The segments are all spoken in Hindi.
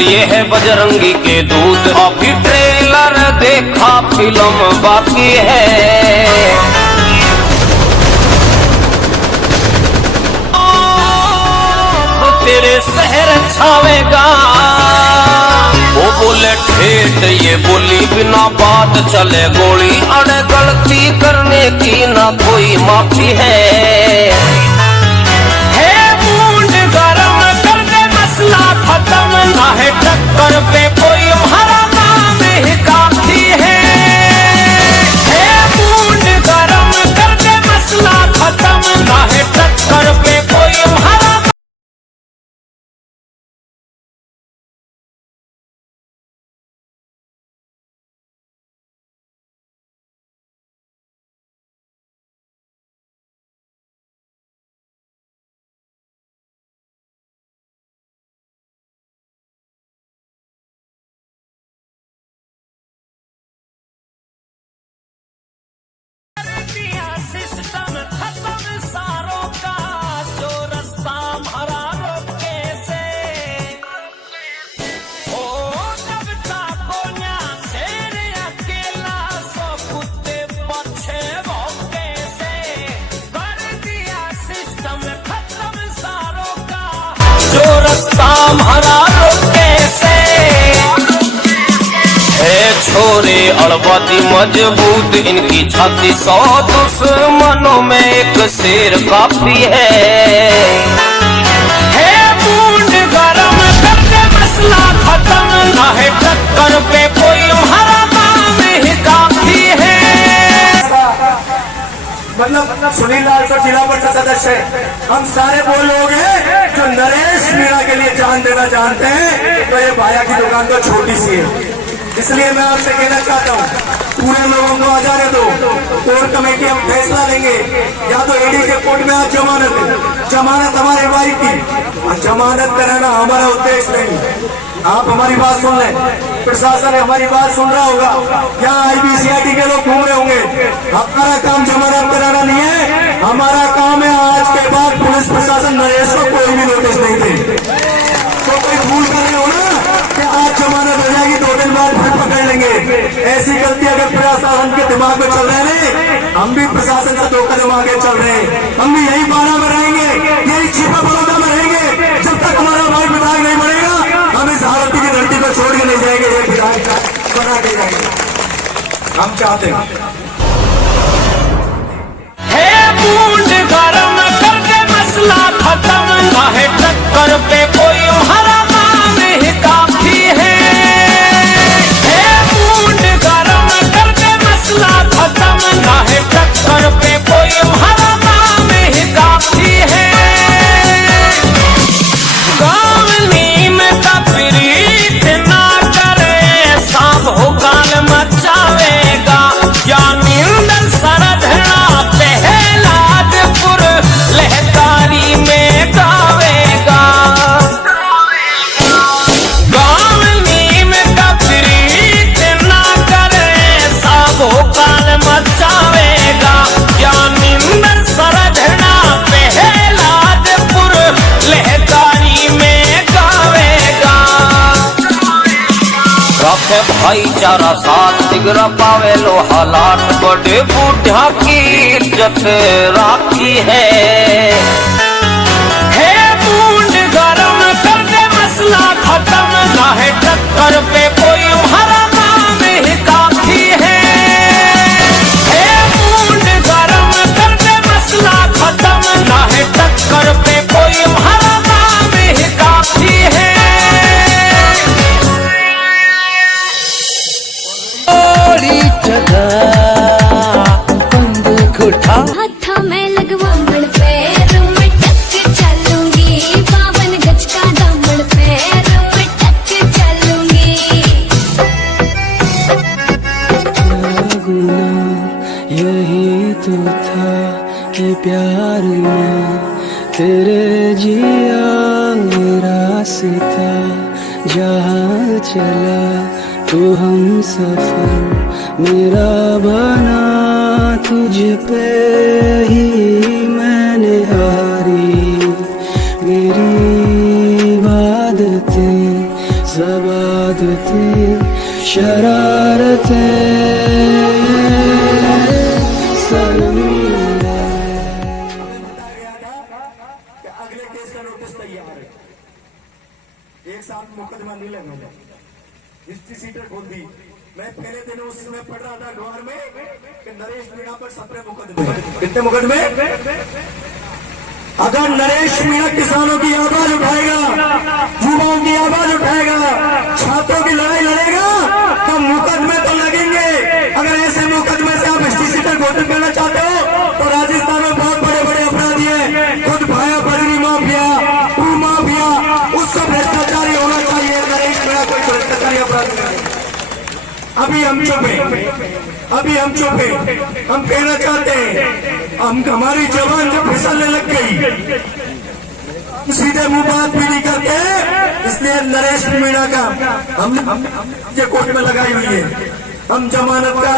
ये है बजरंगी के दूत। अभी ट्रेलर देखा, फिल्म बाकी है। तेरे शहर छावेगा। वो बोले ठेठ, ये बोली बिना बात चले गोली। अरे गलती करने की ना कोई माफी है। खत्म ना है टक्कर पे कोई, हमारा नाम ही काफी है। मूड गरम कर दे, मसला खत्म ना है टक्कर पे कोई, हमारा सिस्टम खत्म सारों का। जो रास्ता हमारा रोके से ओ दबता कोन्या शेर अकेला, सो कुत्ते पछे भौंके से। कर दिया सिस्टम खत्म सारों का। जो रास्ता हमारा रोके से छोरे अड़बाती मजबूत इनकी छाती। 100 दुश्मनों में एक शेर काफी है। मूड गरम कर दे, मसला खत्म ना है टक्कर पे कोई, हमारा नाम ही काफी है। मतलब सुनील लाल तो जिला परिषद सदस्य है। हम सारे वो लोग हैं जो नरेश मीणा के लिए जान देना जानते हैं। तो ये भाया की दुकान तो छोटी सी है, इसलिए मैं आपसे कहना चाहता हूँ, पूरे लोगों को आजाद दो। कोर कमेटी हम फैसला लेंगे, या तो ईडी के कोर्ट में आज जमानत है। जमानत हमारे भाई की, जमानत कराना हमारा उद्देश्य नहीं। आप हमारी बात सुन लें, प्रशासन हमारी बात सुन रहा होगा। यहाँ IBCID के लोग घूम रहे होंगे। हमारा काम जमानत कराना नहीं है, हमारा काम है आज के बाद पुलिस प्रशासन नरेश को कोई भी नोटिस नहीं दे। तो कोई भूल कर रहे हो ना कि आज जमानत हो जाएगी, 2 दिन बाद फिर पकड़ लेंगे। ऐसी गलती अगर प्रशासन के दिमाग में चल रहे हैं, हम भी प्रशासन से 2 कदम आगे चल रहे हैं। हम भी यही बाड़ा में रहेंगे, यही छिपा बड़ौदा में रहेंगे। जब तक हमारा वार्ड विधायक नहीं बनेगा, हम इस हालती की धरती को छोड़ के नहीं जाएंगे। ये विधायक बना के जाएंगे, हम चाहते हैं। मूड गरम कर दे, मसला खत्म ना है टक्कर पे कोई, हमारा नाम ही काफी है। मूड गरम कर दे, मसला खत्म ना है टक्कर पे कोई, हमारा नाम ही काफी है। गाँव नीम का प्रीत ना करे, सांप हो काल मचावेगा। या नींदर सरधना पहलादपुर लहकारी में गावेगा। गाँव नीम का प्रीत ना करे, सांप हो काल मचावेगा। या नींदर सरधना पहलादपुर लहकारी में गावेगा। रखे भाईचारा साथ दिगरा पावे लो हालात, बड़े बूढ़ा की इज्जत राखी है। मूड गरम कर दे, मसला खत्म ना है टक्कर पे कोई, हमारा नाम ही काफी है। मूड गरम कर दे, मसला खत्म ना है टक्कर पे कोई, हमारा नाम ही काफी है। हाथ में लगवा पैर में टक चलूंगी। 52 गज का दामन पैर में टक चलूंगी। गुना यही तो था कि प्यार में तेरे जिया रास्ता जहाँ चला तो हम सफर मेरा बना। तुझ पे ही मैंने हारी, मेरी इबादतें बर्बाद थी शरारतें सनम। कि अगले केस का नोटिस तैयार है, एक साल मुकदमा नहीं लगेगा। हिस्ट्री सीटर खोल दी। मैं पहले दिन उस समय पढ़ रहा था अखबार में कि नरेश मीणा पर 17 मुकदमे। कितने मुकदमे? अगर नरेश मीणा किसानों की आवाज उठाएगा, युवाओं की आवाज उठाएगा, छात्रों की लड़ाई लड़ेगा तो मुकदमे तो लगेंगे। अगर ऐसे मुकदमे से आप हिस्ट्री सीटर घोषित करना चाहते हो तो राजस्थान में बहुत बड़े बड़े अपराधी हैं। खुद भाया बजरी माफिया, भू माफिया, उसको भ्रष्टाचारी होना चाहिए। नरेश मीणा कोई भ्रष्टाचारी अपराधी नहीं। अभी हम चुप हैं, अभी हम चुप हैं। हम कहना चाहते हैं, हमारी जवान जब फिसलने लग गई सीधे मुंह बात भी नहीं करते, इसलिए नरेश मीणा का हम ये कोर्ट में लगाई हुई है। हम जमानत का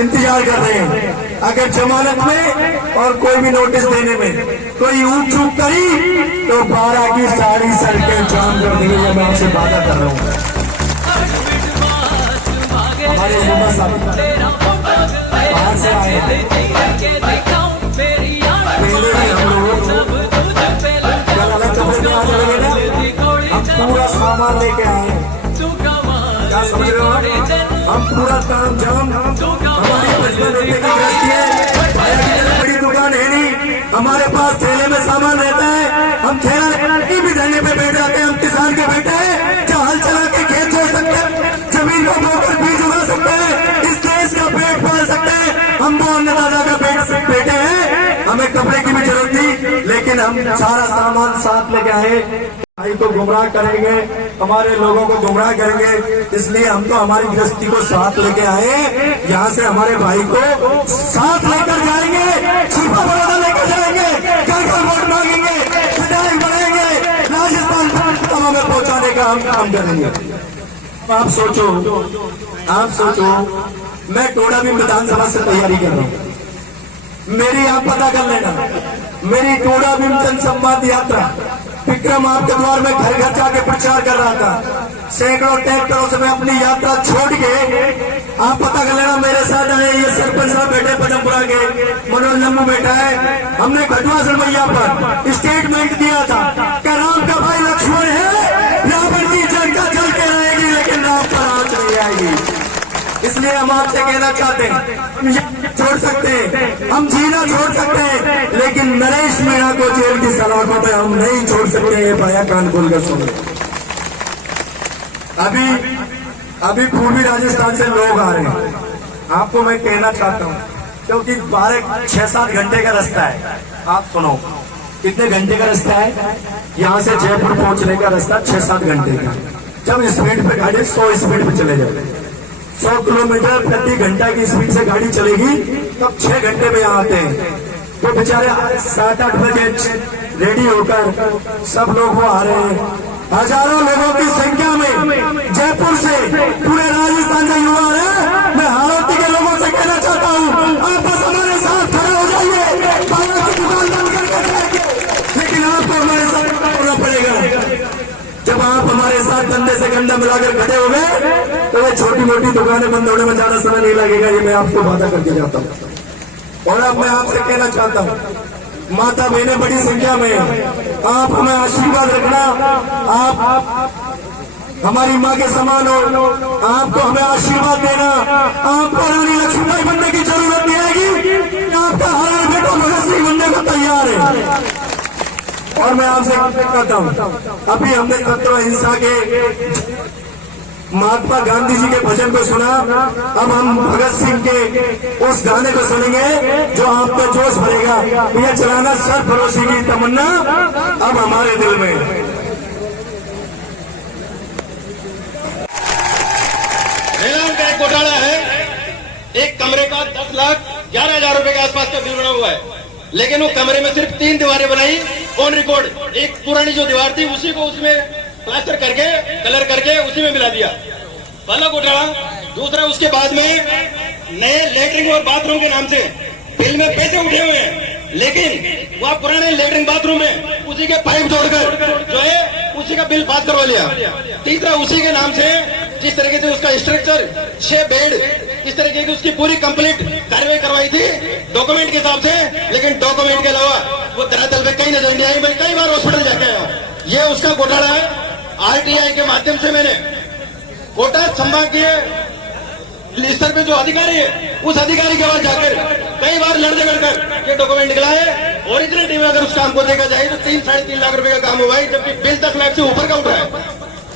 इंतजार कर रहे हैं। अगर जमानत में और कोई भी नोटिस देने में कोई ऊट चूक करी तो 12 की सारी सड़कें जाम कर देंगे। मैं आपसे वादा कर रहा हूँ। हमारे युवा साथी बाहर से आए, पहले ही हम लोग कल अलग कपड़े में आ जाएंगे ना, हम पूरा सामान लेके आए हैं। क्या समझ रहे हो आप? हम पूरा काम जाम, हमारी 55 रुपए की गृहस्थी है, बड़ी दुकान है नहीं, हमारे पास थैले में सामान रहता है। हम थैला कहीं भी धरने पे बैठ जाते हैं। हम किसान के बेटे हैं जो हल चला के खेत जोड़ सकते हैं, जमीन को बोकर बीज उगा सकते हैं, इस देश का पेट पाल सकते हैं। हम वो अन्नदाता का बेटे हैं। हमें कपड़े की भी जरूरत थी, लेकिन हम सारा सामान साथ लेके आए। भाई को गुमराह करेंगे, हमारे लोगों को गुमराह करेंगे, इसलिए हम तो हमारी गृहस्थी को साथ लेके आए। यहाँ से हमारे भाई को साथ लेकर जाएंगे, छिपा बड़ौदा लेकर जाएंगे, घर घर वोट मांगेंगे, विधायक बनेंगे, राजस्थान तमाम में पहुंचाने का हम काम करेंगे। आप सोचो, मैं टोडा भी विधानसभा से तैयारी कर रहा हूँ। मेरी आप पता कर लेना, मेरी टोडा भीम जन संवाद यात्रा विक्रम आपके द्वार में घर घर जाके प्रचार कर रहा था। सैकड़ों ट्रैक्टरों से मैं अपनी यात्रा छोड़ के, आप पता कर लेना, मेरे साथ आए ये सरपंच साहब बैठे पदमपुरा के, मनोज लम्बू बैठा है। हमने घटवा सरमैया पर स्टेटमेंट दिया था कि राम का भाई लक्ष्मण है, रावण की जनता जल के रहेगी लेकिन राम पर आंच नहीं आएगी। इसलिए हम आपसे कहना चाहते हैं, छोड़ सकते हैं, हम जीना छोड़ सकते हैं, लेकिन नरेश मीणा को जेल की सलाखों पे हम नहीं छोड़ सकते हैं। भाया कान खोलकर सुनो। अभी पूर्वी राजस्थान से लोग आ रहे हैं। आपको मैं कहना चाहता हूँ, क्योंकि 6-7 घंटे का रास्ता है। आप सुनो, कितने घंटे का रास्ता है? यहाँ से जयपुर पहुंचने का रास्ता 6-7 घंटे का। जब स्पीड पे गाड़ी 100 स्पीड पे चले जाए, 100 किलोमीटर प्रति घंटा की स्पीड से गाड़ी चलेगी, तब 6 घंटे में यहाँ आते हैं। तो बेचारे 7-8 बजे रेडी होकर सब लोग वो आ रहे हैं। हजारों लोगों की संख्या में जयपुर से, पूरे राजस्थान से युवा आ रहे हैं। मैं हारोती के लोगों से कहना चाहता हूँ, आप बस हमारे साथ खड़े हो जाइए, बाबा की दुकान बंद करके जाएंगे, लेकिन आपको हमारे साथ होना पड़ेगा। जब आप हमारे साथ कंधे से कंधा मिलाकर खड़े हो गए तो ये छोटी मोटी दुकानें बंद होने में ज्यादा समय नहीं लगेगा। ये मैं आपको वादा करके जाता हूँ। और अब मैं आपसे कहना चाहता हूँ, माता बहनें बड़ी संख्या में, आप हमें आशीर्वाद रखना। आप हमारी माँ के समान हो, आपको हमें आशीर्वाद देना। आपको रानी लक्ष्मीबाई बनने की जरूरत नहीं आएगी, आपका हर बेटा भगत सिंह बनने को तैयार है। और मैं आपसे कहता हूँ, अभी हमने तत्व अहिंसा के महात्मा गांधी जी के भजन को सुना, अब हम भगत सिंह के उस गाने को सुनेंगे जो आप पे जोश भरेगा। यह चलाना सरफरोशी की तमन्ना अब हमारे दिल में। नीलाम का एक घोटाला है, एक कमरे का 10,11,000 रुपए के आसपास का बिल बना हुआ है, लेकिन वो कमरे में सिर्फ 3 दीवारें बनाई ऑन रिकॉर्ड। एक पुरानी जो दीवार थी उसी को उसमें प्लास्टर करके, कलर करके उसी में मिला दिया। पहला घोटाला। दूसरा, उसके बाद में नए लेटरिन और बाथरूम के नाम से बिल में पैसे उठे हुए हैं, लेकिन वह पुराने लेटरिन बाथरूम में उसी के पाइप जोड़कर जो है उसी का बिल पास करवा लिया। तीसरा, उसी के नाम से जिस तरीके से उसका स्ट्रक्चर 6 बेड इस तरीके की उसकी पूरी कंप्लीट कार्रवाई करवाई थी डॉक्यूमेंट के हिसाब से, लेकिन डॉक्यूमेंट के अलावा वो धरातल पे कहीं नजर नहीं आई। मैं कई बार हॉस्पिटल जाके आया हूं। ये उसका घोटाला है। आरटीआई के माध्यम से मैंने कोटा संभागीय स्तर पे जो अधिकारी है उस अधिकारी के पास जाकर कई बार लड़ झगड़ कर ये डॉक्यूमेंट निकला है। ओरिजिनल टीम में अगर उस काम को देखा जाए तो 3-3.5 लाख रुपए का काम हुआ है, जबकि बिल 10 लाख से ऊपर का उठा है।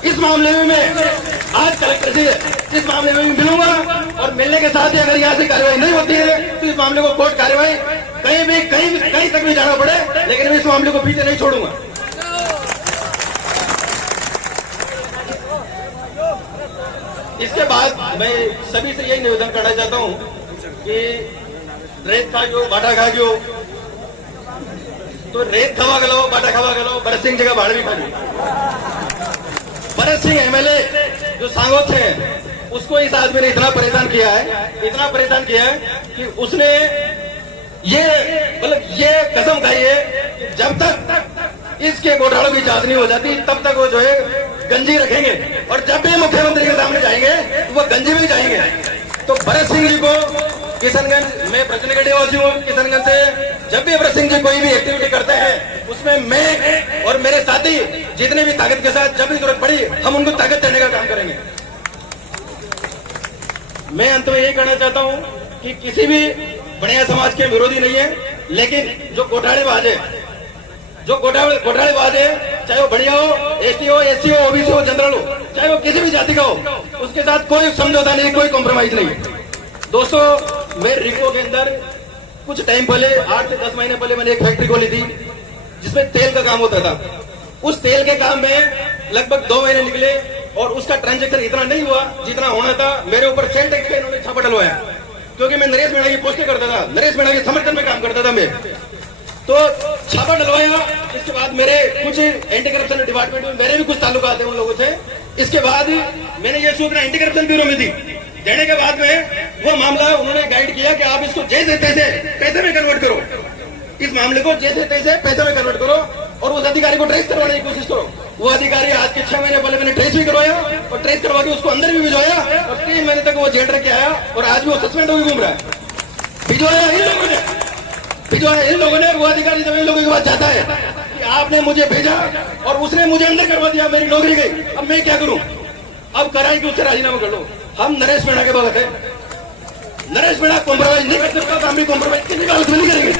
इस मामले में मैं आज कलेक्टर से इस मामले में भी मिलूंगा और मिलने के साथ ही अगर यहाँ से कार्रवाई नहीं होती है तो इस मामले को कोर्ट कार्रवाई कहीं तक भी जाना पड़े, लेकिन मैं इस मामले को पीछे नहीं छोड़ूंगा। इसके बाद मैं सभी से यही निवेदन करना चाहता हूं कि रेत खा गयो बाटा खा गयो, तो रेत खवा गलो बाटा खवा गलो, भरत सिंह जगह भाड़ भी खा गयो। भरत सिंह एमएलए जो सांगोत है उसको इस आदमी ने इतना परेशान किया है कि उसने ये कसम खाई है कि जब तक इसके घोटालों की जांच नहीं हो जाती तब तक वो जो है गंजी रखेंगे, और जब भी मुख्यमंत्री के सामने जाएंगे तो वो गंजी में जाएंगे। तो भरत सिंह जी को किशनगंज, मैं ब्रजनगर निवासी हूँ, किशनगंज से जब भी भरत सिंह जी कोई भी एक्टिविटी करते हैं उसमें मैं और मेरे साथी जितने भी ताकत के साथ जब भी जरूरत पड़ी हम उनको ताकत देने का काम करेंगे। मैं अंत में यही कहना चाहता हूं कि किसी भी बढ़िया समाज के विरोधी नहीं है, लेकिन जो घोटालेबाज है चाहे वो बढ़िया हो, एसटी हो, एससी हो, ओबीसी हो, जनरल हो, चाहे वो किसी भी जाति का हो, उसके साथ कोई समझौता नहीं, कोई कॉम्प्रोमाइज नहीं। दोस्तों, मैं रिको के अंदर कुछ टाइम पहले 8 से 10 महीने पहले मैंने एक फैक्ट्री खोली थी जिसमें तेल का काम होता था। उस तेल के काम में लगभग 2 महीने निकले और उसका ट्रांजैक्शन इतना नहीं हुआ जितना होना था। मेरे ऊपर सेल टैक्स का इन्होंने छापा डलवाया, क्योंकि मैं नरेश मीणा की पोस्टें करता था, नरेश मीणा के समर्थन में काम करता था मैं, तो छापा डलवाया। इसके बाद मेरे कुछ एंटी करप्शन डिपार्टमेंट में मेरे भी कुछ ताल्लुकात है उन लोगों से। इसके बाद मैंने ये सूचना एंटी करप्शन ब्यूरो में दी। देने के बाद में वो मामला उन्होंने गाइड किया कि आप इसको जैसे तैसे पैसे में कन्वर्ट करो, इस मामले को जैसे तैसे पैसे में कन्वर्ट करो और उस अधिकारी को ट्रेस करवाने की कोशिश करो। वो अधिकारी आज के 6 महीने पहले मैंने ट्रेस भी करवाया और ट्रेस करवा के उसको अंदर भी भिजवाया और 3 महीने तक वो जेल रख के आया और आज भी वो सस्पेंड होकर घूम रहा है। भिजवाया इन लोगों ने। वो अधिकारी जब इन लोगों के पास जाता है कि आपने मुझे भेजा और उसने मुझे अंदर करवा दिया, मेरी नौकरी गई, अब मैं क्या करूं? अब कराई कि उससे राजीनामा कर लो। हम नरेश मीणा के भगत है, नरेश मीणा कॉम्प्रोमाइज नहीं कर सकता तो हम भी कॉम्प्रोमाइज किसी बात में नहीं करेंगे।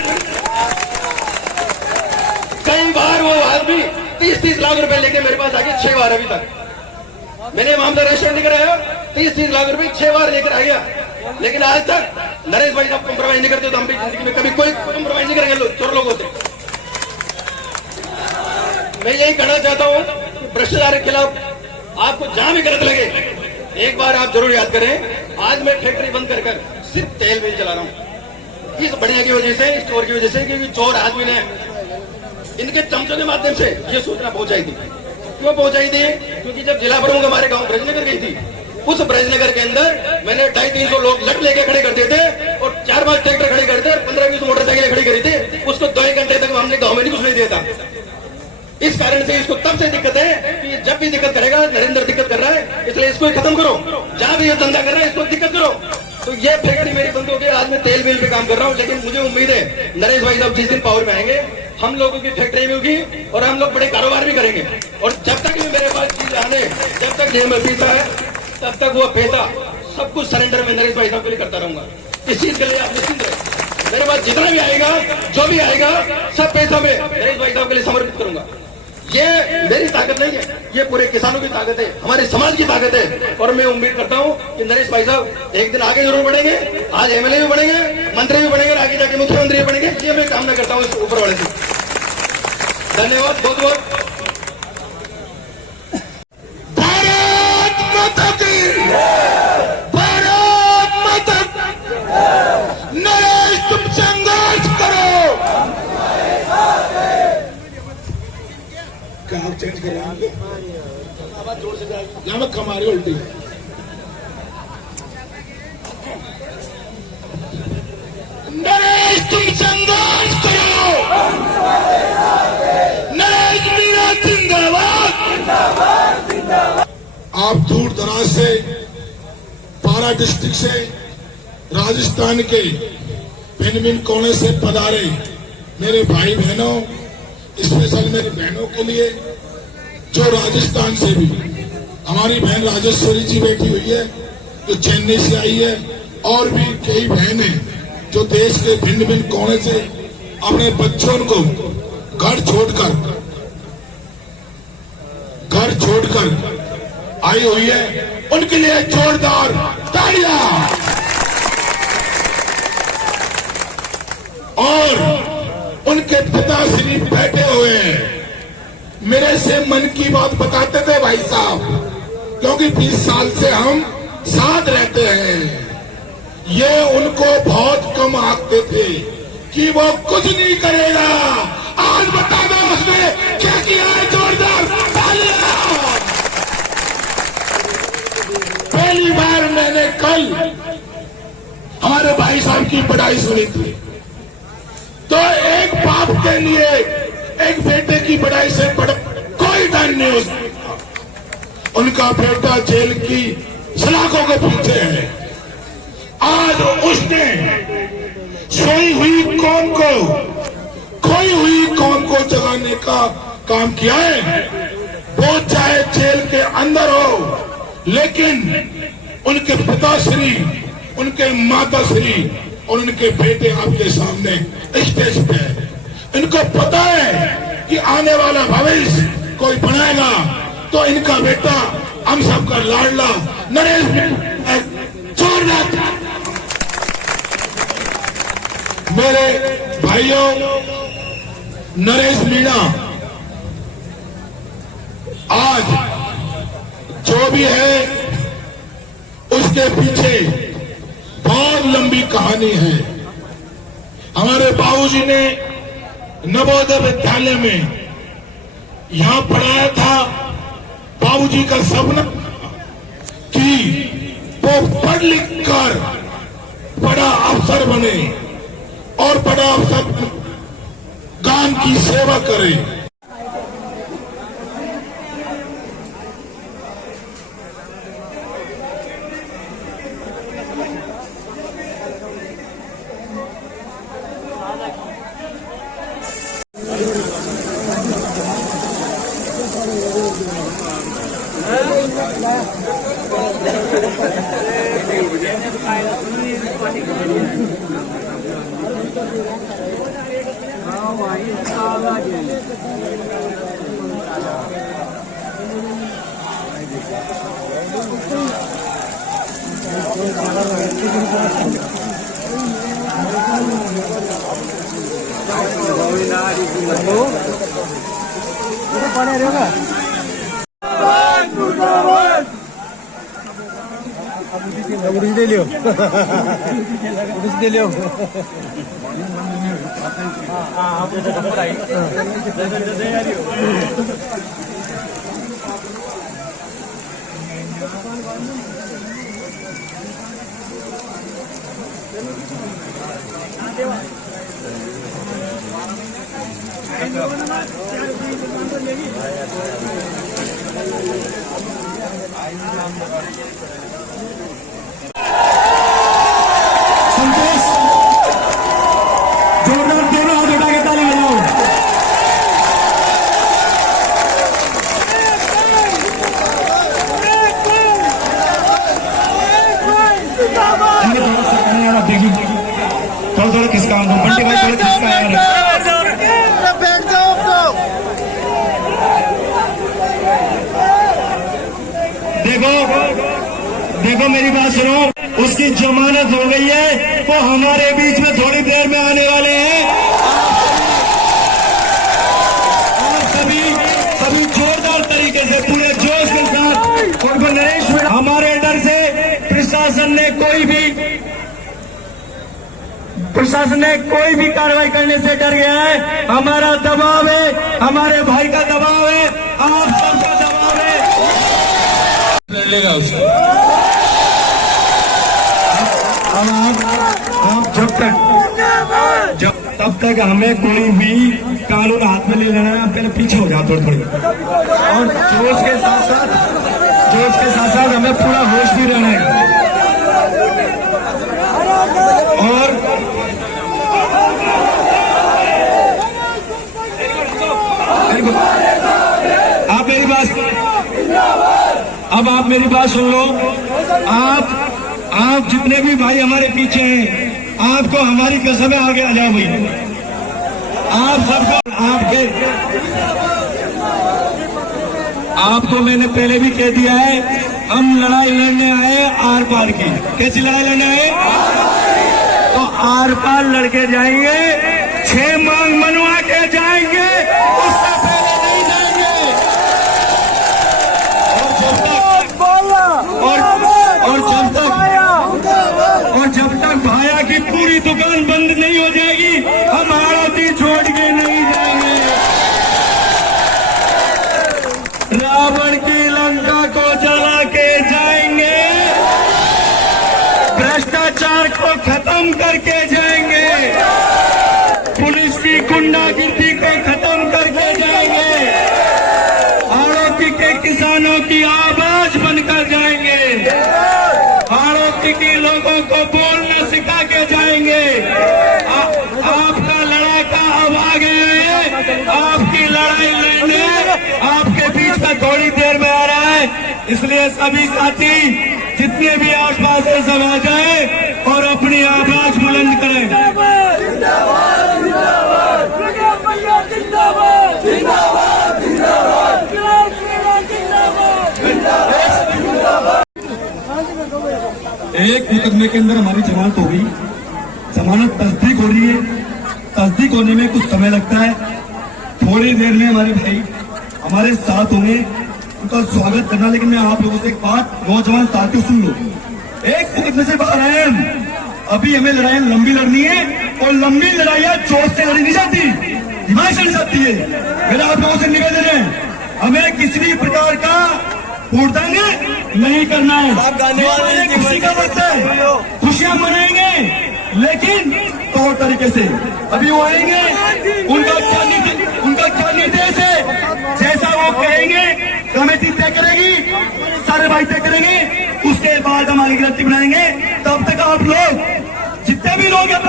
कई बार वो आदमी 30-30 लाख रुपए लेके मेरे पास आके 6 बार, अभी तक मैंने मामला रजिस्टर नहीं कराया, 30-30 लाख रुपए 6 बार लेकर आ गया, लेकिन आज तक नरेश भाई साहब कॉम्प्रोमाइज नहीं करते तो हम भी जिंदगी में कभी कोई कॉम्प्रोमाइज नहीं करेंगे चोर लोगों से। मैं यही कहना चाहता हूं कि भ्रष्टाचार के खिलाफ आपको जहां भी गलत लगे एक बार आप जरूर याद करें, आज मैं फैक्ट्री बंद कर सिर्फ तेल मिल चला रहा हूं इस बढ़िया की वजह से, स्टोर की वजह से, क्योंकि चोर आदमी ने इनके चमचों के माध्यम से ये सूचना पहुंचाई थी। क्यों पहुंचाई थी? क्योंकि जब जिला प्रमुख हमारे गांव ब्रजनगर गई थी, उस ब्रजनगर के अंदर मैंने 250-300 लोग लट लेके खड़े करते थे और 4-5 ट्रैक्टर खड़े करते, 15-20 मोटरसाइकिलें खड़ी करी थी। उसको 2 घंटे तक हमने गांव में नहीं घुसने दिया था। इस कारण से इसको तब से दिक्कत है कि जब भी दिक्कत करेगा, नरेंद्र दिक्कत कर रहा है, इसलिए इसको खत्म करो। जहां भी ये धंधा कर रहा है इसको दिक्कत करो। तो ये फैक्ट्री मेरी बंद हो गई। आज मैं तेल मिल पे काम कर रहा हूं, लेकिन मुझे उम्मीद है नरेश भाई साहब जिस दिन पावर में आएंगे हम लोगों की फैक्ट्री में होगी और हम लोग बड़े कारोबार भी करेंगे। और जब तक भी मेरे पास चीज आने, जब तक जेब में पैसा है तब तक वो पैसा सब कुछ सरेंडर में नरेश भाई साहब के लिए करता रहूंगा। इस चीज के लिए आप निश्चिंत रहे। मेरे पास जितना भी आएगा, जो भी आएगा, सब पैसा मैं नरेश भाई साहब के लिए समर्पित करूंगा। ये मेरी ताकत नहीं है, ये पूरे किसानों की ताकत है, हमारे समाज की ताकत है। और मैं उम्मीद करता हूं कि नरेश भाई साहब एक दिन आगे जरूर बढ़ेंगे। आज एमएलए भी बढ़ेंगे, मंत्री भी बढ़ेंगे, आगे जाके मुख्यमंत्री भी बढ़ेंगे। ये मैं कामना करता हूं इस ऊपर वाले से। धन्यवाद बहुत बहुत। भारत माता की, भारत माता की। नरेश तुम संघर्ष करो। क्या आप चेंज कर रहे हैं? आवाज जोर से जाएगी, यहाँ मत कमारी उल्टी। नरेश तुम संघर्ष करो। नरेश मीणा जिंदाबाद। आप दूर दराज से, पारा डिस्ट्रिक्ट से, राजस्थान के भिन्न भिन्न कोने से पधारे मेरे भाई बहनों, स्पेशल मेरी बहनों के लिए जो राजस्थान से भी, हमारी बहन राजेश्वरी जी बैठी हुई है जो चेन्नई से आई है, और भी कई बहनें जो देश के भिन्न भिन्न कोने से अपने बच्चों को घर छोड़कर आई हुई है, उनके लिए जोरदार तालियां। और उनके पिताश्री बैठे हुए हैं, मेरे से मन की बात बताते थे भाई साहब, क्योंकि 20 साल से हम साथ रहते हैं। ये उनको बहुत कम आंकते थे कि वो कुछ नहीं करेगा। आज बता दो उसने क्या किया है, जोरदार तालियां। पहली बार मैंने कल हमारे भाई साहब की पढ़ाई सुनी थी, तो एक बाप के लिए एक बेटे की पढ़ाई से बड़ा कोई डर नहीं हो सकता। उनका बेटा जेल की सलाखों के पीछे है। आज उसने खोई हुई कौम को जगाने का काम किया है। वो चाहे जेल के अंदर हो, लेकिन उनके पिताश्री, उनके माताश्री और उनके बेटे आपके सामने स्टेज पे है। इनको पता है कि आने वाला भविष्य कोई बनाएगा, तो इनका बेटा हम सबका लाडला नरेश जोरदार। मेरे भाइयों, नरेश मीणा आज जो भी है उसके पीछे बहुत लंबी कहानी है। हमारे बाबूजी ने नवोदय विद्यालय में यहां पढ़ाया था। बाबूजी का सपना कि वो पढ़ लिख कर बड़ा अफसर बने और बड़ा अफसर गांव की सेवा करे। संतोष, जोरदार दोनों हाथ उठा के ताली बजाओ। थोड़ा खिसका बंटी भाई, थोड़ा खिसका यार। देखो मेरी बात सुनो, उसकी जमानत हो गई है, वो हमारे बीच में थोड़ी देर में आने वाले हैं। और सभी जोरदार तरीके से पूरे जोश के साथ उनको नरेश मीणा, हमारे डर से प्रशासन ने कोई भी कार्रवाई करने से डर गया है। हमारा दबाव है, हमारे भाई का दबाव है, आप सबका दबाव है। लेगा उसे। आप तब तक हमें कोई भी कानून हाथ में ले लेना है। आप पहले पीछे हो जाओ थोड़ी और जोश के साथ जोश के साथ साथ हमें पूरा होश भी रहना है। और आप मेरी बात, अब आप मेरी बात सुन लो। आप जितने भी भाई हमारे पीछे हैं, आपको हमारी कसम है, आगे आ जाओ भाई। आप सबको आपको मैंने पहले भी कह दिया है, हम लड़ाई लड़ने आए आर पार की। कैसी लड़ाई लड़ने आए? तो आर पार लड़के जाएंगे, 6 मांग मनवा के जाएंगे, उससे पहले नहीं जाएंगे। और जब तक भाया की पूरी दुकान बंद नहीं हो जाएगी, हम आरती छोड़ के नहीं जाएंगे। रावण की लंका को जला के जाएंगे, भ्रष्टाचार को खत्म करके जाएंगे, पुलिस की गुंडागिर्दी को खत्म करके जाएंगे, आरोपी के किसानों की आवाज बनकर जाएंगे, आरोपी के लोगों को बोलना सिखा के जाएंगे। आपका लड़ाका अब आगे है, आपकी लड़ाई लड़ने आपके बीच में थोड़ी देर में आ रहा है। इसलिए सभी साथी जितने भी आसपास से सब आ जाए और अपनी आवाज बुलंद करें। एक मुकदमे के अंदर हमारी जमानत हो गई, जमानत तस्दीक हो रही है। तस्दीक होने में कुछ समय लगता है। थोड़ी देर में हमारे भाई हमारे साथ होंगे, उनका स्वागत करना। लेकिन मैं आप लोगों से एक बात, नौजवान साथियों सुन लो। एक मुकदमे से बाहर आए हम, अभी हमें लड़ाई लंबी लड़नी है, और लंबी लड़ाइयां जोश से लड़ी नहीं जाती, दिमाग से लड़ी जाती है। मेरा आप लोगों से निवेदन है, हमें किसी भी प्रकार का हुड़दंग नहीं करना है। खुशी का वक्त है, खुशियां मनाएंगे, लेकिन तौर तरीके से। अभी वो आएंगे, उनका क्या निर्देश है, जैसा वो कहेंगे कमेटी तय करेगी, सारे भाई तय करेंगे, उसके बाद हमारी गिरफ्तारी बनाएंगे। तब तक आप लोग जितने भी लोग हैं,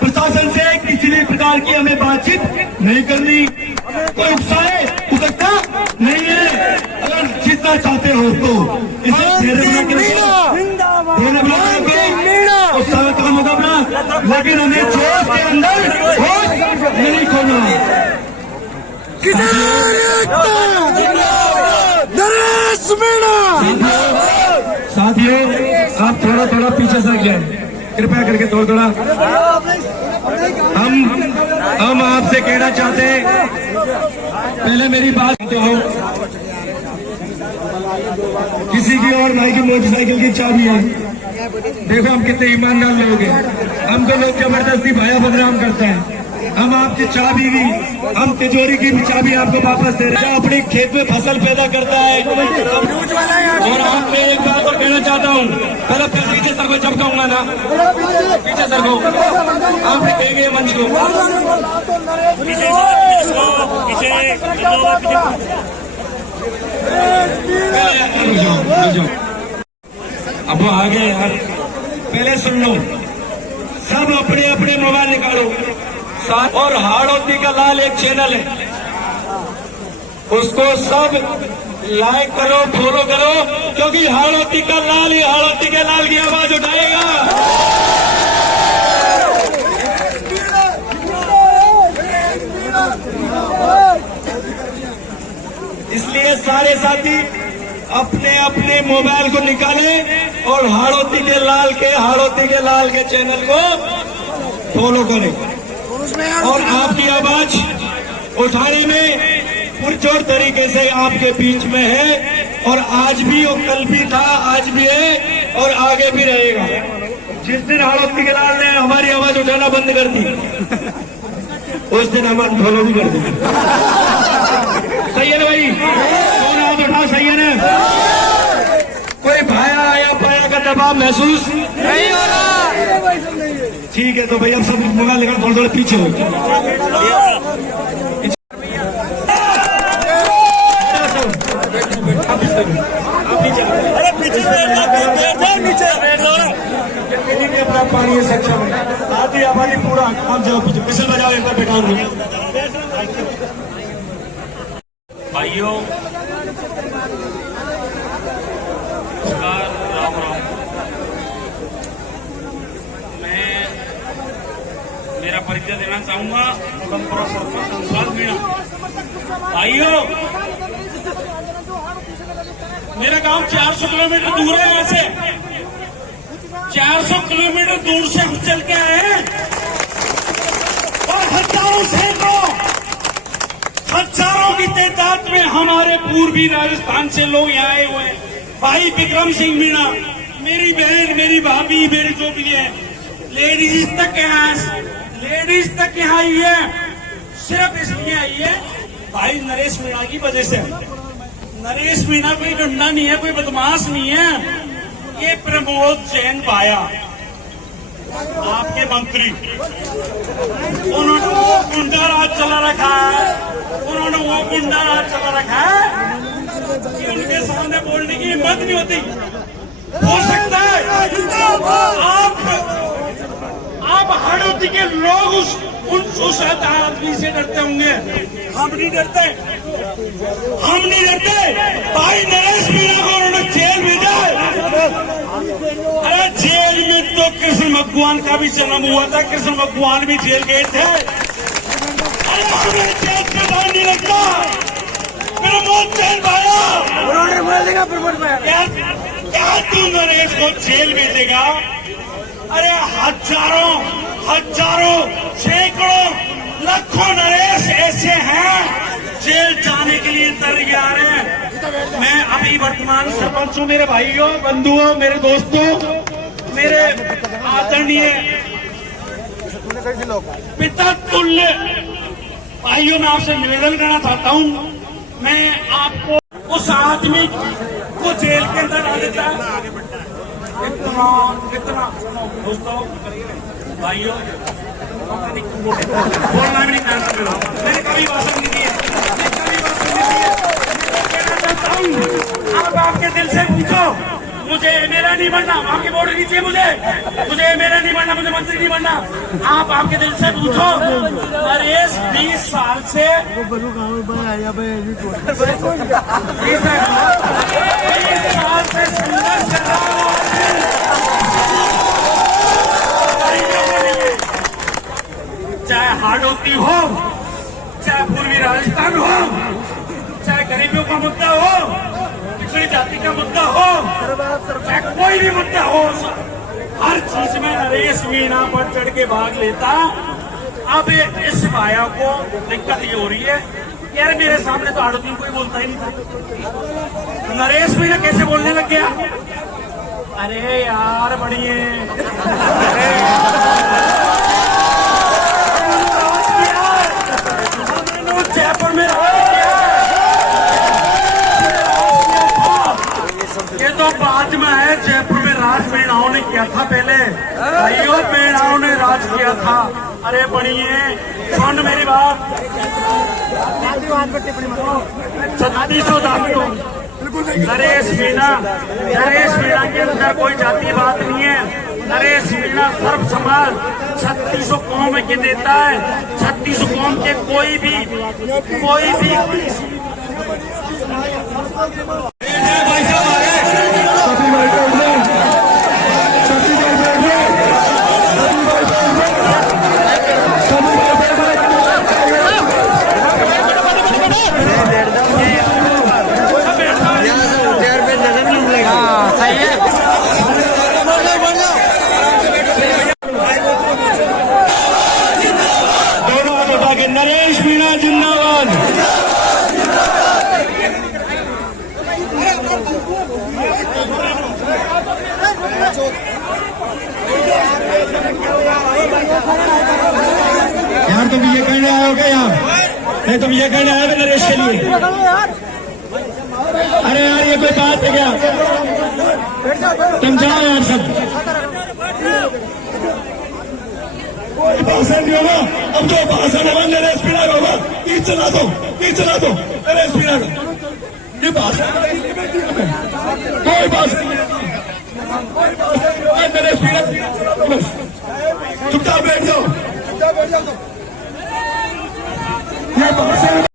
प्रशासन से किसी भी प्रकार की हमें बातचीत नहीं करनी, कोई उकसता नहीं है। अगर जीतना चाहते हो तो इसे घेरे बना के तो सारा काम होगा अपना, लेकिन हमें जोश के अंदर होश नहीं खोना। साथियों, आप थोड़ा थोड़ा पीछे सर जाए, कृपया करके थोड़ा। हम आपसे कहना चाहते हैं, पहले मेरी बात हो, किसी की और भाई की मोटरसाइकिल की चाबी है, देखो हम कितने ईमानदार लोग हैं। हम तो लोग जबरदस्ती भाया बदनाम करते हैं। हम आपकी चाबी भी, हम तिजोरी की भी चाबी आपको वापस दे रहे हैं। अपने खेत में फसल पैदा करता है। और आप मैं एक बात और कहना चाहता हूँ, पहले पीछे सर को जब कहूंगा ना, पीछे सर को आप देंगे मंच को, अब वो आगे यार, पहले सुन लो, सब अपने अपने मोबाइल निकालो। और हाड़ौती का लाल एक चैनल है, उसको सब लाइक करो, फॉलो करो, क्योंकि हाड़ौती का लाल ही हाड़ौती के लाल की आवाज उठाएगा। इसलिए सारे साथी अपने अपने मोबाइल को निकालें और हाड़ौती के लाल के चैनल को फॉलो करें। और आपकी आवाज उठाने में पुरजोर तरीके से आपके बीच में है, और आज भी और कल भी था, आज भी है और आगे भी रहेगा। जिस दिन हाड़ौती के लाल ने हमारी आवाज उठाना बंद कर दी, उस दिन हम फॉलो भी कर देंगे। सही है ना भाई? कौन हाथ उठा? सही है ना? कोई भाया आया पाया का दबाव महसूस नहीं हो रहा? ठीक है, तो भाई अब सब मोबाइल लेकर थोड़ा थोड़ा पीछे हो। अपना पानी है सक्षम है आधी आबादी पूरा आप जाओ पीछे पिछल बजाओ एक बार बैठा हूँ भाइयों नमस्कार, राम राम। मैं मेरा परिचय देना चाहूंगा परंपरा सरपंच अंसार मीणा। भाइयों, मेरा गांव 400 किलोमीटर दूर है यहाँ से। 400 किलोमीटर दूर से हम चल के आए हैं और हजारों की तादाद में हमारे पूर्वी राजस्थान से लोग यहाँ आए हुए हैं। भाई विक्रम सिंह मीणा, मेरी बहन, मेरी भाभी, मेरी जो भी है, लेडीज तक यहाँ आई है। सिर्फ इसलिए आई है भाई नरेश मीणा की वजह से। नरेश मीणा कोई गुंडा नहीं है, कोई बदमाश नहीं है। ये प्रमोद जैन भाया, आपके मंत्री, उन्होंने वो गुंडा राज चला रखा है। उन्होंने वो गुंडा राज चला रखा है कि उनके सामने बोलने की हिम्मत नहीं होती। हो सकता है आप हड़ौती के लोग उस आदमी से डरते होंगे। हम नहीं डरते, हम नहीं डरते। भाई नरेश मीणा को उन्होंने जेल भेजा है। अरे जेल में तो कृष्ण भगवान का भी जन्म हुआ था, कृष्ण भगवान भी जेल गए थे। अरे हमें जेल का डर नहीं लगता। प्रमोद जैन भाया, क्या तू नरेश को जेल भेजेगा? अरे हजारों सैकड़ों लाखों नरेश ऐसे हैं जेल जाने के लिए तैयार हैं। मैं अभी वर्तमान सरपंच हूँ। मेरे भाइयों, बंधुओं, मेरे दोस्तों, मेरे आदरणीय पिता तुल्य भाइयों, मैं आपसे निवेदन करना चाहता हूँ। मैं आपको उस आदमी को जेल के अंदर डाल देता है। इतना दोस्तों, भाइयों, बोलना भी नहीं जानता मेरा, मैंने कभी भाषण नहीं दी है, कहना चाहता हूँ। आप आपके दिल से पूछो, मुझे मेरा नहीं बनना, आपके वोट नहीं चाहिए मुझे मेरा नहीं बनना, मुझे मंत्री नहीं बनना। आप आपके दिल से पूछो। नरेश 20 साल से संघर्ष कर रहा है। चाहे हाड़ौती हो, चाहे पूर्वी राजस्थान हो, चाहे गरीबियों का मुद्दा हो, पिछड़ी जाति का मुद्दा हो, चाहे कोई भी मुद्दा हो, हर चीज में नरेश मीणा पर चढ़ के भाग लेता। अब इस भाया को दिक्कत ये हो रही है, यार मेरे सामने तो हाड़ौती कोई बोलता ही नहीं था, नरेश मीणा कैसे बोलने लग गया? अरे यार बढ़िए, जयपुर में ये तो बाद में है। जयपुर में राज मीणाओं ने किया था पहले, भाइयों मीणाओं ने राज किया था। अरे बढ़िए, सुन मेरी बात। 3600 दामियों नरेश मीणा के अंदर कोई जातिवाद नहीं है। नरेश मीणा सर्व समाज 3600 कौम के देता है। 3600 कौम के कोई भी नरेश मीणा जिंदाबाद। यार तुम ये कहने आए हो क्या? यार नहीं, तुम ये कहने आए हो नरेश के लिए? अरे यार ये कोई बात है क्या? तुम जाओ यार सब। भाषण नहीं होगा, अब जो भाषण होगा नरेश मीणा का होगा। चला दो नरेश मीणा का। ये भाषण कोई बात नहीं मेरे चुपचाप बैठ जाओ ये बात है।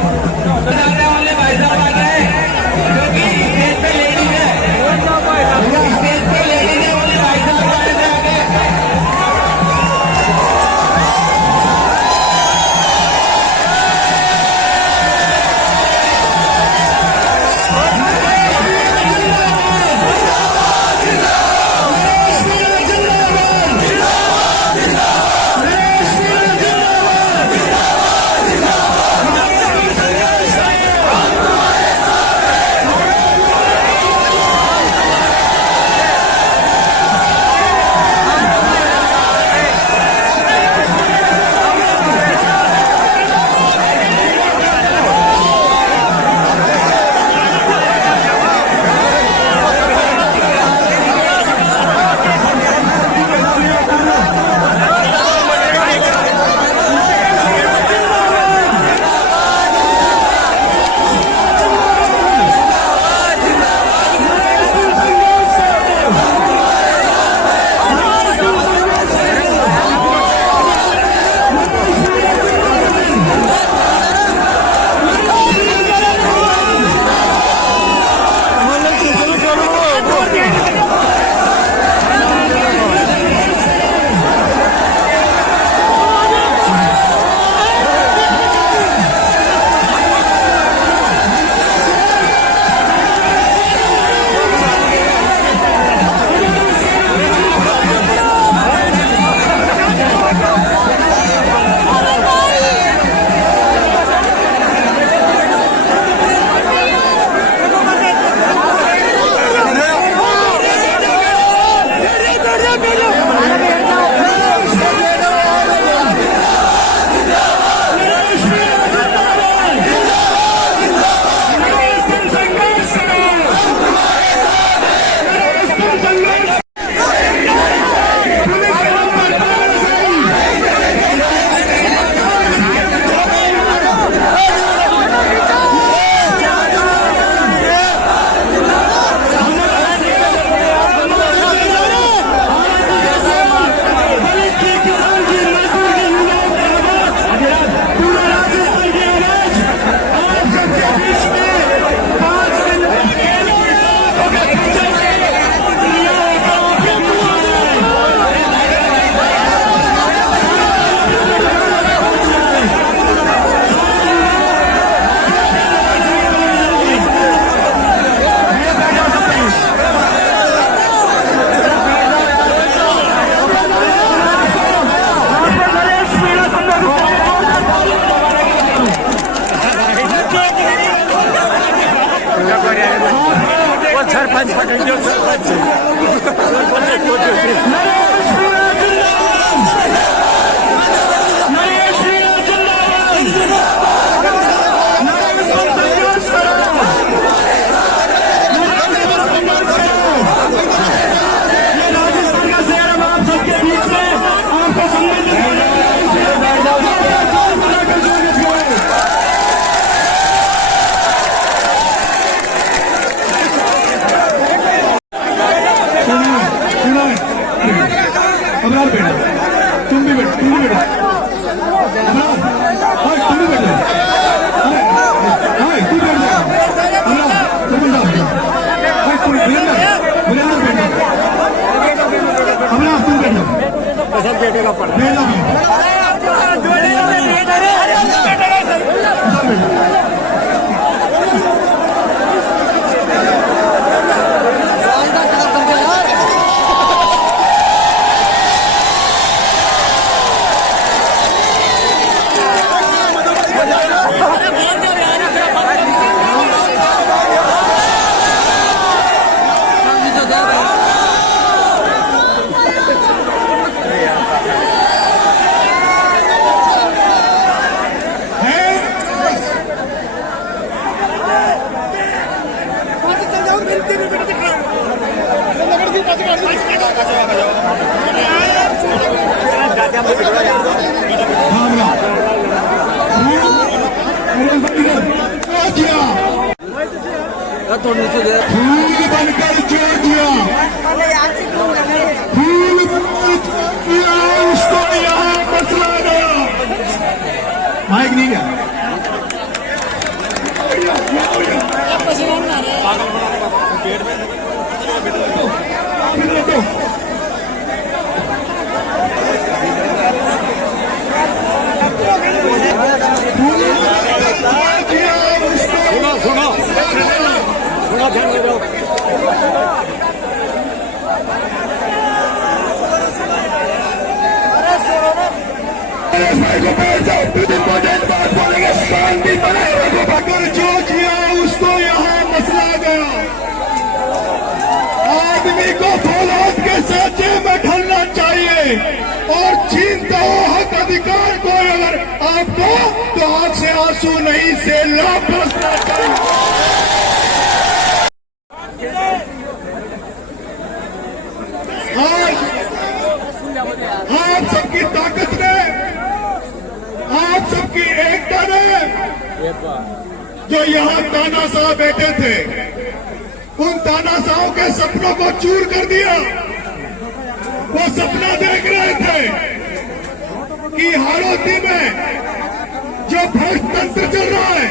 वाले भाई साहब आ गए अबरार बेटा तुम भी बैठो अबरार हाय तुम भी बैठो हाय तू बैठ जा अबरार तुम जा हाय तू वीरेंद्र बैठो अबरार तुम बैठो सब बैठेगा पर बैठो थोड़ा नीचे दे फूल बनकर जोड़ दिया फूल किया उसको यहाँ मसला गया माइक नहीं गया शांति बनाए रखो अगर जो किया उसको यहाँ मसला गया आदमी को फौलाद के साथ में ढलना चाहिए और छीनता हो हक अधिकार को अगर आपको तो आंख से आंसू नहीं से लाभ बरसना चाहिए आप सबकी ताकत ने आप सबकी एकता ने जो यहाँ तानाशाह बैठे थे उन तानाशाहों के सपनों को चूर कर दिया। वो सपना देख रहे थे कि हाड़ौती में जो भ्रष्ट तंत्र चल रहा है,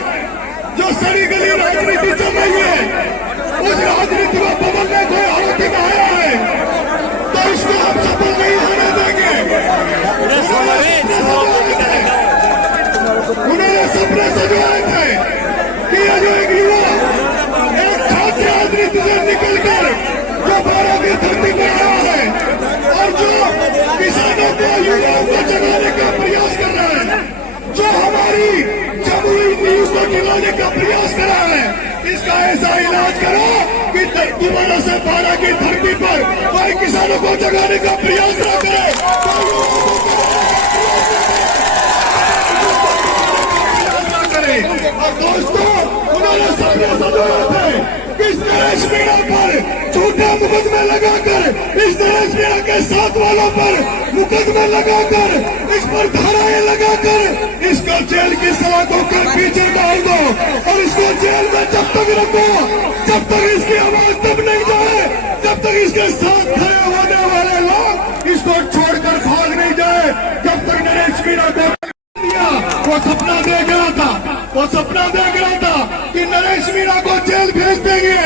जो सड़ी गली राजनीति चल रही है, उस राजनीति को बदलने कोई हाड़ौती में आया है तो इसको हम सफल नहीं होने देंगे। उन्होंने सपने सजाए थे कि ये जो एक युवा एक छात्र राजनीति से निकलकर जो भारत की धरती पर आया है और जो किसानों को युवाओं को जगाने का प्रयास कर रहा है, जो हमारी जमुई नींव को गिराने का प्रयास कर रहा है, इसका ऐसा इलाज करो कि दोबारा से भारत की धरती पर कोई किसानों को जगाने का प्रयास न करे। और दोस्तों उन्होंने सपने सजाए थे कि इस नरेश मीणा पर झूठे मुकदमे लगाकर, इस नरेश मीणा के साथ वालों पर मुकदमे लगाकर, इस पर धाराएं लगाकर इसको जेल की सलाखों के पीछे डाल दो और इसको जेल में जब तक रखो जब तक इसकी आवाज तब नहीं जाए, जब तक इसके साथ खड़े होने वाले लोग इसको छोड़कर भाग नहीं जाए, जब तक नरेश मीणा को वो सपना देख रहा था, वो सपना देख रहा था कि नरेश मीणा को जेल भेज देंगे,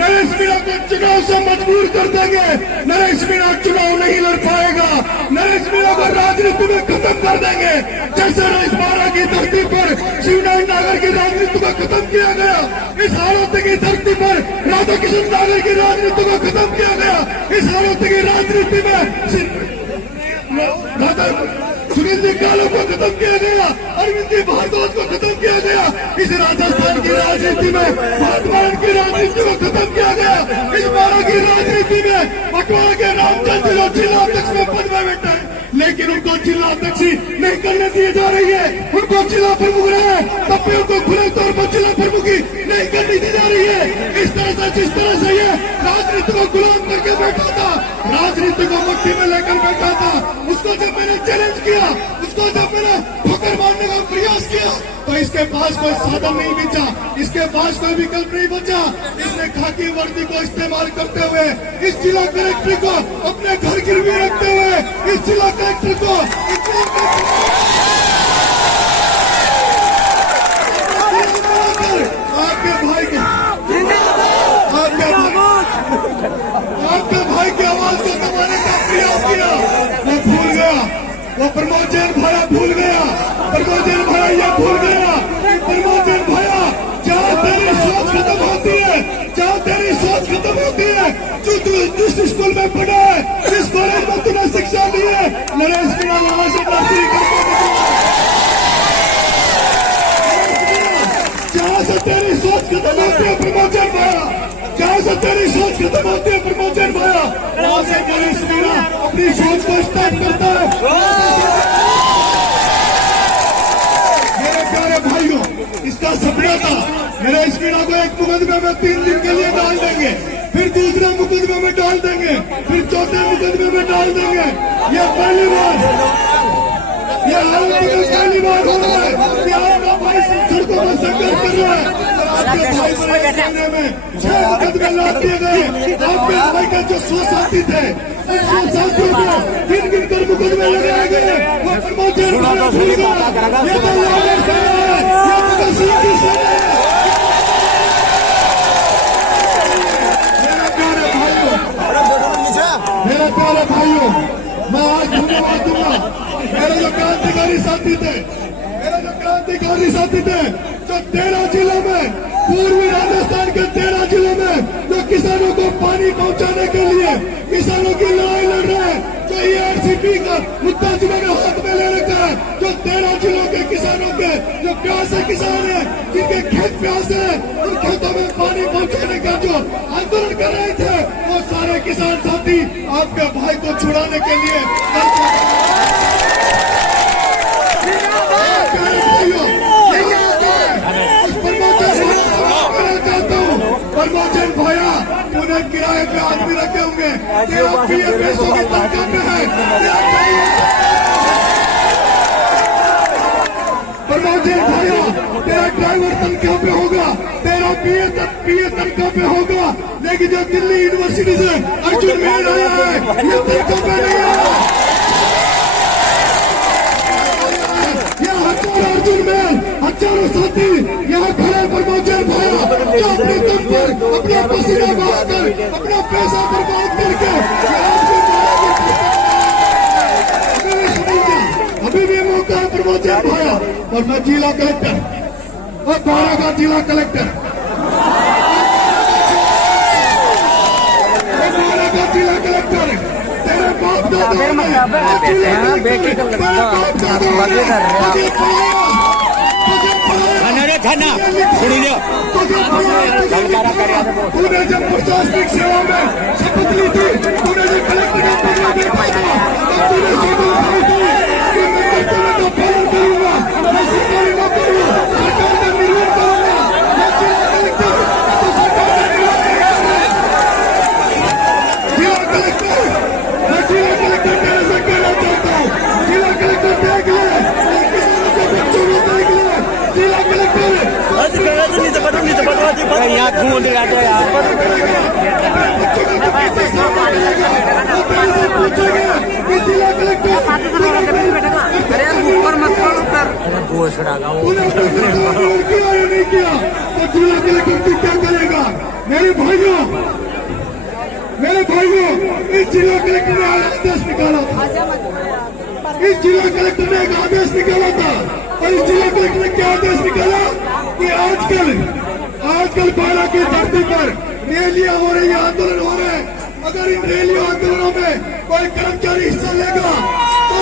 नरेश मीणा को चुनाव से मजबूर कर देंगे, नरेश मीणा चुनाव नहीं लड़ पाएगा, नरेश मीणा को राजनीति में खत्म कर देंगे। जैसे इस बारह की धरती पर शिवनारायण नागर की राजनीति को खत्म किया गया, इस हाड़ौती की धरती पर राधा किशन नागर की राजनीति को खत्म किया गया, इस हाड़ौती की राजनीति में सुनील निकालो को खत्म किया गया, अरविंद जी भारद्वाज को खत्म किया गया, इस राजस्थान की राजनीति में वर्तमान की राजनीति को खत्म किया गया, इस बारह की राजनीति में बटवारा के रामचंद्र जो जिला अध्यक्ष में पद में बैठा है, लेकिन उनको जिला अध्यक्षी नहीं करने दी जा रही है, उनको जिला प्रमुख रहे तब भी उनको खुले तौर पर जिला प्रमुखी नहीं करने दी जा रही है। इस तरह से जिस तरह से ये राजनीति को गुलाम करके बैठा था, राजनीति को मुट्ठी में लेकर बैठा था, उसको जब मैंने चैलेंज किया, उसको जब मैंने ठोकर मारने का प्रयास किया, तो इसके पास कोई साधन नहीं बचा, इसके पास कोई विकल्प नहीं बचा। इसने खाकी वर्दी को इस्तेमाल करते हुए इस जिला कलेक्टर को अपने घर गिरवी रखते हुए इस जिला कलेक्टर को आपके भाई के आवाज को दबाने का प्रयास किया, वो भूल गया, वो प्रमोद जैन भाया भूल गया, प्रमोद जैन भाया ये भूल गया, प्रमोद जैन भाया जहाँ तेरी सोच खत्म होती है, जहाँ तेरी सोच खत्म होती है, जो तू जिस स्कूल में पढ़ा है, जिस कॉलेज में तूने शिक्षा ली है, नरेश मीणा वहां से नौकरी जहाँ से तेरी सोच खत्म होती है प्रमोद जैन भाया, जहाँ से तेरी सोच खत्म होती है प्रमोद जैन भाया, वहां से नरेश मीणा अपनी सोच को स्टार्ट करता है। मेरे प्यारे भाइयों, इसका सपना था नरेश मीणा को एक मुकदमे में 3 दिन के लिए डाल देंगे, फिर दूसरे मुकदमे में डाल देंगे, फिर चौथे मुकदमे में डाल देंगे। यह पहली बार, यह पहली बार हो रहा है कि आपका भाई सड़कों में संघर्ष कर रहा है। आपके भाई में 6 मुकदमे लाद दिए गए, आपके भाई का जो 100 साथी थे, उन 100 साथियों को गिन कर मुकदमे लगाए गए, वो प्रमोद जैन भाया भूल गया। ये तो लालच कर रहा है, ये तो सिंह की सेना है। मेरे प्यारे भाइयों, मैं आज धन्यवाद दूंगा मेरे जो क्रांतिकारी साथी थे, जो 13 जिलों में, पूर्वी राजस्थान के 13 जिलों में जो किसानों को पानी पहुंचाने के लिए किसानों की लड़ाई लड़ रहे हैं, जो ERCP का मुद्दा जिन्होंने हाथ में ले रखा है, जो 13 जिलों के किसानों के जो प्यासे किसान हैं, जिनके खेत प्यासे हैं, उन खेतों में पानी पहुंचाने का जो आंदोलन कर रहे थे, वो सारे किसान साथी आपके भाई को छुड़ाने के लिए प्रमोद जैन भाया तूने किराए पे आदमी रखे होंगे, तेरा PFSO की तनख्वाह पे है, प्रमोद जैन भाया तेरा ड्राइवर तनख्वाह पे होगा, तेरा PA तनख्वाह पे होगा, लेकिन जो दिल्ली यूनिवर्सिटी से अर्जुन मेल आया है ये तनख्वाह पे नहीं आया। अर्जुन मेल हजारों साथी यहाँ खड़े प्रमोद जैन भाया जो अपने दम पर अपना पसीना बहाकर अपना पैसा बर्बाद करके अभी भी मौका है प्रमोद जैन भाया। और मैं जिला कलेक्टर और 12 का जिला कलेक्टर, 12 का जिला कलेक्टर तेरे बाप दादा तूने जब प्रशासनिक सेवा में शपथ ली थी, तूने जब कलेक्टर का पद देखा था, तब तूने शपथ खाई थी कि मैं कर्तव्य का पालन करूंगा, मैं सरकारी नौकरी सरकार का निर्वहन करूंगा, मैं जिला कलेक्टर तो सरकार का निर्वहन करूंगा। जिला कलेक्टर, मैं जिला कलेक्टर तेरे से कहना चाहता हूँ, जिला कलेक्टर देख ले, किसानों के बच्चों को देख ले, जिला कलेक्टर यहाँ घूम जाते यार ऊपर मत नहीं किया तो जिला कलेक्टर क्या करेगा? मेरे भाइयों, इस जिला कलेक्टर ने आदेश निकाला था, इस जिला कलेक्टर ने एक आदेश निकाला था, और इस जिला कलेक्टर ने क्या आदेश निकाला कि आजकल 12 की धरती पर रैलियां हो रही है, आंदोलन हो रहे हैं, अगर इन रैलियों आंदोलनों में कोई कर्मचारी हिस्सा लेगा तो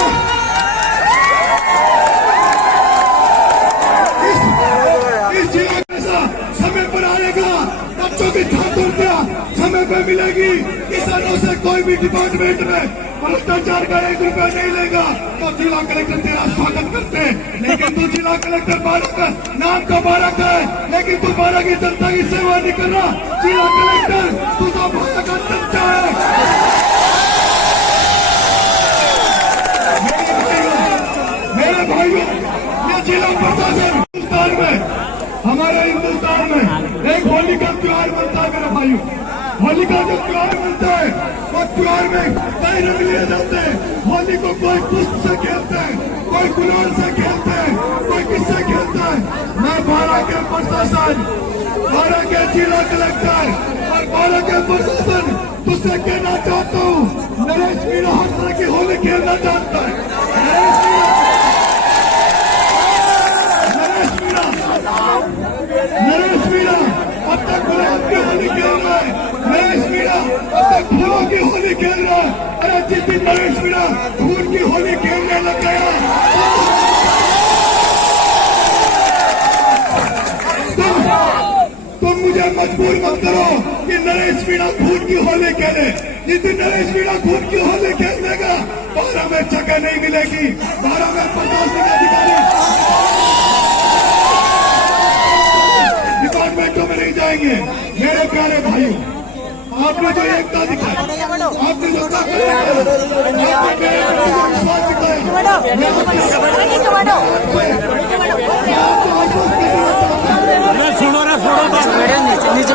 समय पर आएगा, बच्चों की छात्रवृत्तियां समय पर मिलेगी, किसानों से कोई भी डिपार्टमेंट में भ्रष्टाचार का 1 रुपया नहीं लेगा, तो जिला कलेक्टर तेरा स्वागत करते हैं। लेकिन तू जिला कलेक्टर बालक नाम का बालक है, लेकिन तू बालक की जनता की सेवा नहीं कर रहा। जिला कलेक्टर तू तो बालक का चमचा है। मेरे भाइयों, ये जिला प्रशासन हिंदुस्तान में, हमारे हिंदुस्तान में एक होली का त्योहार बनता है मेरे भाइयों। होली का जो त्योहार बनता है, वो त्योहार में कई रंग लिए जाते हैं। होली को कोई पुष्प से खेलते हैं, कोई गुलाल से खेलते हैं, कोई किससे खेलता है। मैं बारह के प्रशासन, बारह के जिला कलेक्टर और बारह के प्रशासन तुझसे कहना चाहता हूँ, नरेश मीणा हर तरह की होली खेलना जानता है। नरेश मीणा अब तक गुलाब की होली खेल रहा है, नरेश मीणा अब तक फूलों की होली खेल रहा है। अरे जिस दिन नरेश मीणा खून की होली खेलने लग गया, तुम मुझे मजबूर मत करो कि नरेश मीणा खून की होली खेले। जिस दिन नरेश मीणा खून की होली खेल देगा, 12 में जगह नहीं मिलेगी, 12 में प्रशासनिक अधिकारी डिपार्टमेंटों में नहीं जाएंगे। मेरे प्यारे भाइयों, आपने जो एकता दिखाई, आपने जो ताकत दिखाई, आपने विश्वास दिखाया, मैं आपको आश्वस्त देना चाहता हूं। सुनो ना, नीचे नीचे